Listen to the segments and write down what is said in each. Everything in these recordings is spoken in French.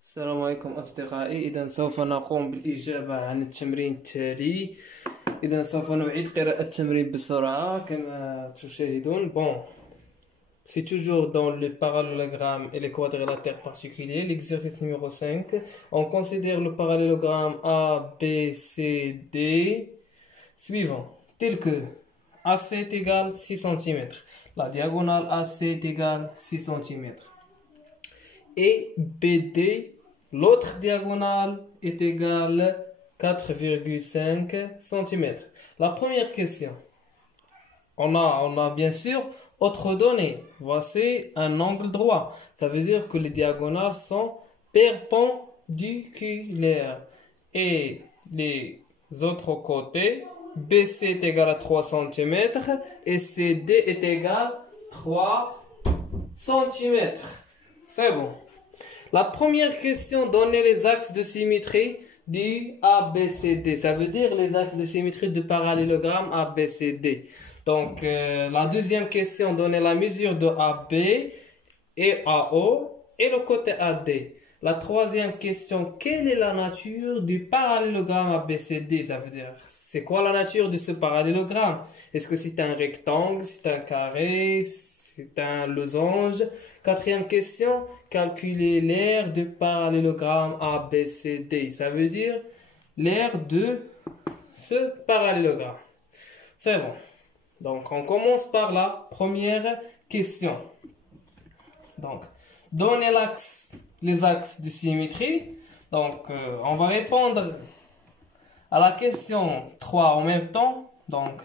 السلام عليكم أصدقائي. إذا سوف نقوم بالإجابة عن التمرين التالي. إذا سوف نعيد قراءة التمرين بسرعة كما تشاهدون. C'est toujours dans le parallélogramme et les quadrilatères particuliers, l'exercice numéro 5. On considère le parallélogramme A, B, C, D suivant, tel que AC est égal 6 cm, la diagonale AC est égale 6 cm, et BD, l'autre diagonale, est égale 4,5 cm. La première question. On a bien sûr autre donnée. Voici un angle droit. Ça veut dire que les diagonales sont perpendiculaires. Et les autres côtés, BC est égal à 3 cm et CD est égal à 3 cm. C'est bon. La première question, donner les axes de symétrie du ABCD. Ça veut dire les axes de symétrie du parallélogramme ABCD. Donc, la deuxième question, donner la mesure de AB et AO et le côté AD. La troisième question, quelle est la nature du parallélogramme ABCD? Ça veut dire, c'est quoi la nature de ce parallélogramme? Est-ce que c'est un rectangle, c'est un carré, c'est un losange? Quatrième question, calculer l'aire du parallélogramme ABCD. Ça veut dire l'aire de ce parallélogramme. C'est bon. Donc, on commence par la première question. Donc, donner les axes de symétrie. Donc, on va répondre à la question 3 en même temps. Donc,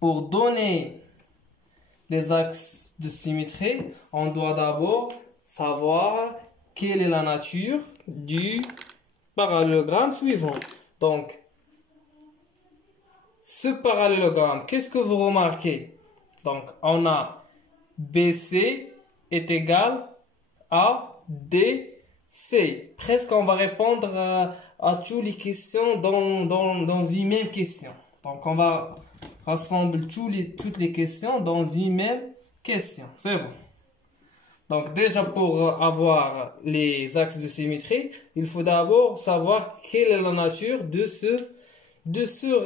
pour donner les axes de symétrie, on doit d'abord savoir quelle est la nature du parallélogramme suivant. Donc, ce parallélogramme, qu'est-ce que vous remarquez? Donc, on a BC est égal à DC. Presque, on va répondre à toutes les questions dans une même question. Donc, on va rassembler toutes les questions dans une même question. C'est bon. Donc, déjà, pour avoir les axes de symétrie, il faut d'abord savoir quelle est la nature de ce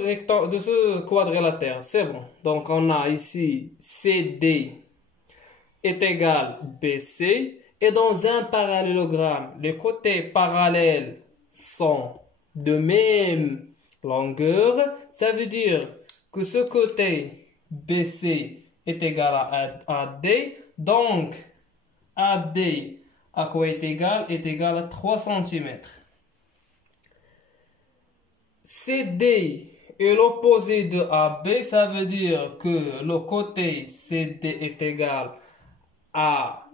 rectangle, de ce quadrilatère. C'est bon. Donc, on a ici CD est égal BC. Et dans un parallélogramme, les côtés parallèles sont de même longueur. Ça veut dire que ce côté BC est égal à AD. Donc, AD à quoi est égal? Est égal à 3 cm. CD est l'opposé de AB, ça veut dire que le côté CD est égal à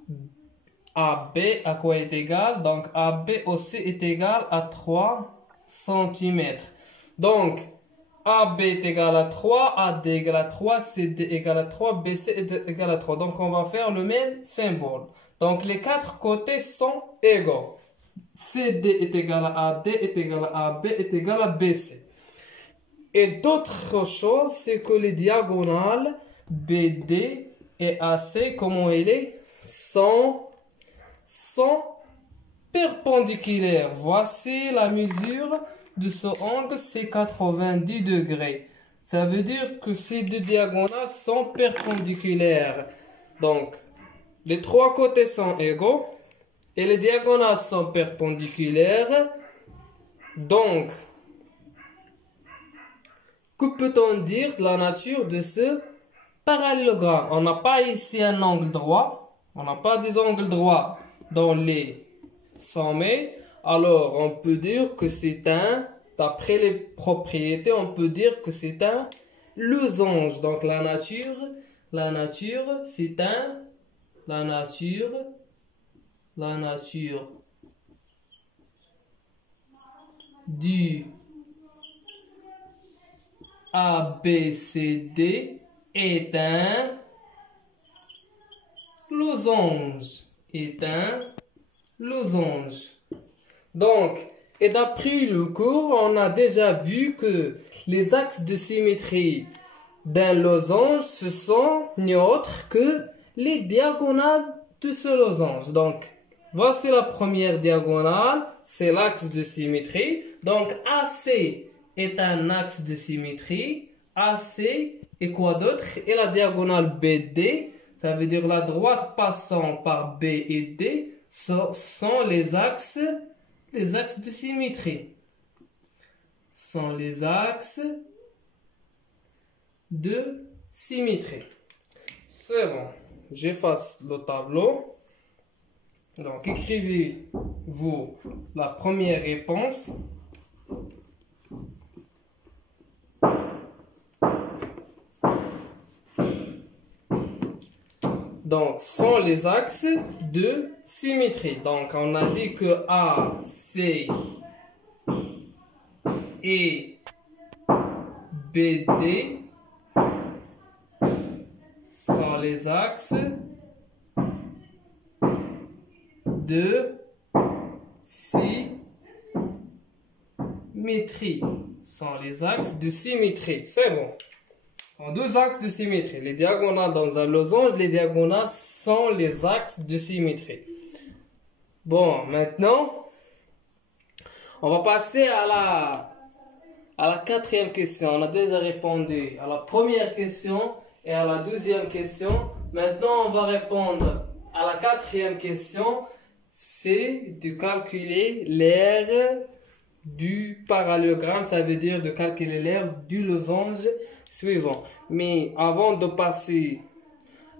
AB, à quoi est égal? Donc AB aussi est égal à 3 cm. Donc AB est égal à 3, AD égal à 3, CD égal à 3, BC est égal à 3. Donc on va faire le même symbole. Donc les quatre côtés sont égaux. CD est égal à AD, est égal à AB, est égal à BC. Et d'autres choses, c'est que les diagonales BD et AC, comment elle est, sont perpendiculaires. Voici la mesure de ce angle, c'est 90 degrés. Ça veut dire que ces deux diagonales sont perpendiculaires. Donc, les trois côtés sont égaux. Et les diagonales sont perpendiculaires. Donc, que peut-on dire de la nature de ce parallélogramme? On n'a pas ici un angle droit. On n'a pas des angles droits dans les sommets. Alors, on peut dire que c'est d'après les propriétés, on peut dire que c'est un losange. Donc, la nature, c'est la nature du ABCD est un losange. Donc, et d'après le cours, on a déjà vu que les axes de symétrie d'un losange, ce sont ni autre que les diagonales de ce losange. Donc, Voici la première diagonale, c'est l'axe de symétrie. Donc AC est un axe de symétrie. AC et quoi d'autre? Et la diagonale BD, ça veut dire la droite passant par B et D, sont les axes de symétrie. Sont les axes de symétrie. C'est bon. J'efface le tableau. Donc, écrivez-vous la première réponse. Donc, sont les axes de symétrie. Donc, on a dit que A, C et BD sont les axes de symétrie. Sont les axes de symétrie. C'est bon. En deux axes de symétrie. Les diagonales dans un losange, les diagonales sont les axes de symétrie. Bon, maintenant, on va passer à la quatrième question. On a déjà répondu à la première question et à la deuxième question. Maintenant, on va répondre à la quatrième question. C'est de calculer l'aire du parallélogramme. Ça veut dire de calculer l'aire du losange suivant. Mais avant de passer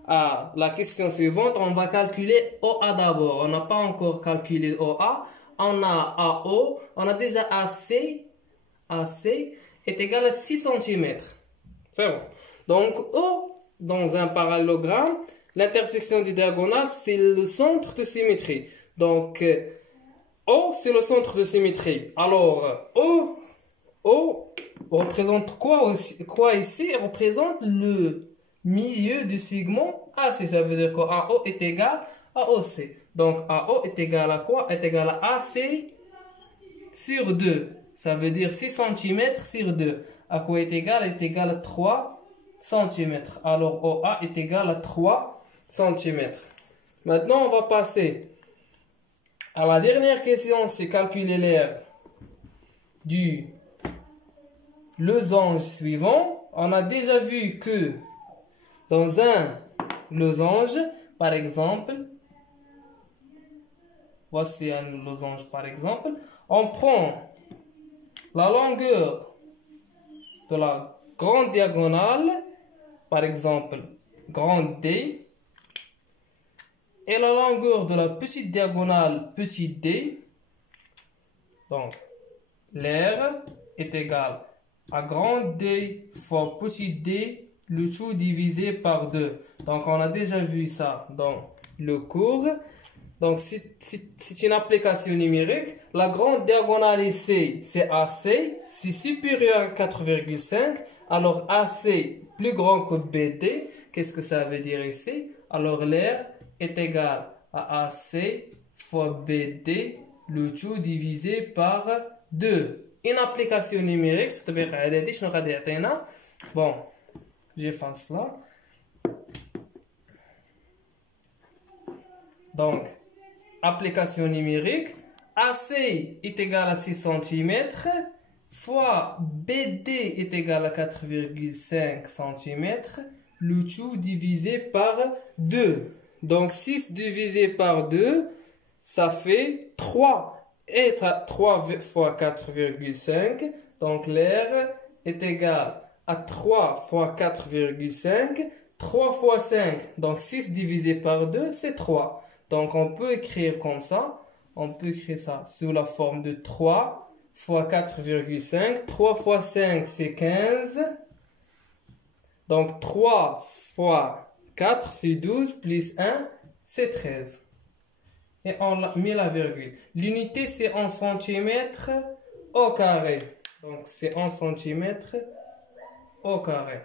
à la question suivante, on va calculer OA d'abord. On n'a pas encore calculé OA. On a AO. On a déjà AC. AC est égal à 6 cm. C'est bon. Donc, O, dans un parallélogramme, l'intersection des diagonales, c'est le centre de symétrie. Donc, O, c'est le centre de symétrie. Alors, O représente quoi ici? Représente le milieu du segment AC. Ça veut dire que AO est égal à OC. Donc, AO est égal à quoi? Est égal à AC sur 2. Ça veut dire 6 cm sur 2. À quoi est égal? Est égal à 3 cm. Alors, OA est égal à 3 cm. Maintenant, on va passer à la dernière question, c'est calculer l'aire du losange suivant. On a déjà vu que dans un losange, par exemple, voici un losange par exemple, on prend la longueur de la grande diagonale, par exemple, grande D, et la longueur de la petite diagonale, petit d. Donc, l'aire est égal à grand D fois petit d, le tout divisé par 2. Donc, on a déjà vu ça dans le cours. Donc, c'est une application numérique. La grande diagonale ici, c'est AC. C'est supérieur à 4,5. Alors, AC plus grand que BD. Qu'est-ce que ça veut dire ici? Alors, l'aire est égal à AC fois BD, le tout divisé par 2. Une application numérique, bon, j'efface là. Donc, application numérique, AC est égal à 6 cm fois BD est égal à 4,5 cm, le tout divisé par 2. Donc, 6 divisé par 2, ça fait 3. Et 3 fois 4,5. Donc, l'aire est égal à 3 fois 4,5. 3 fois 5. Donc, 6 divisé par 2, c'est 3. Donc, on peut écrire comme ça. On peut écrire ça sous la forme de 3 fois 4,5. 3 fois 5, c'est 15. Donc, 3 fois 4, c'est 12, plus 1, c'est 13. Et on a mis la virgule. L'unité, c'est en centimètres au carré. Donc, c'est en centimètres au carré.